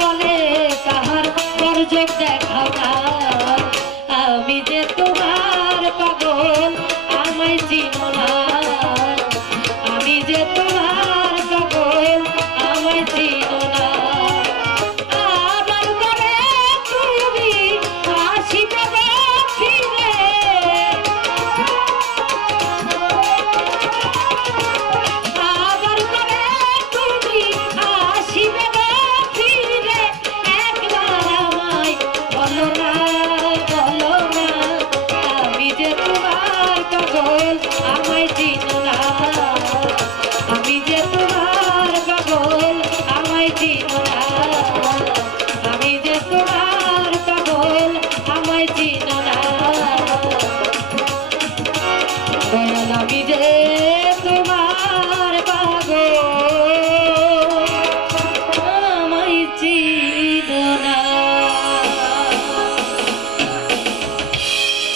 বলে happy day.